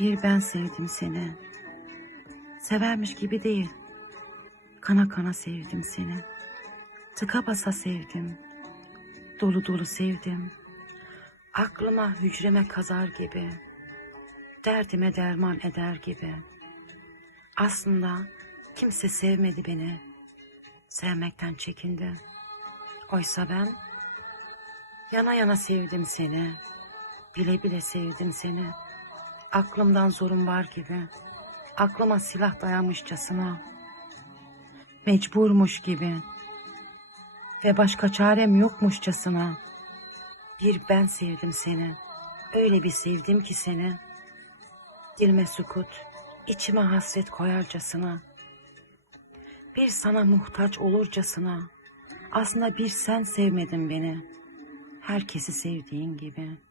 Bir ben sevdim seni. Severmiş gibi değil. Kana kana sevdim seni. Tıka basa sevdim. Dolu dolu sevdim. Aklıma hücreme kazar gibi. Derdime derman eder gibi. Aslında kimse sevmedi beni. Sevmekten çekindi. Oysa ben yana yana sevdim seni. Bile bile sevdim seni. Aklımdan zorun var gibi. Aklıma silah dayamışçasına. Mecburmuş gibi. Ve başka çarem yokmuşçasına. Bir ben sevdim seni. Öyle bir sevdim ki seni. Dilime sükut, içime hasret koyarcasına. Bir sana muhtaç olurcasına. Aslında bir sen sevmedin beni. Herkesi sevdiğin gibi.''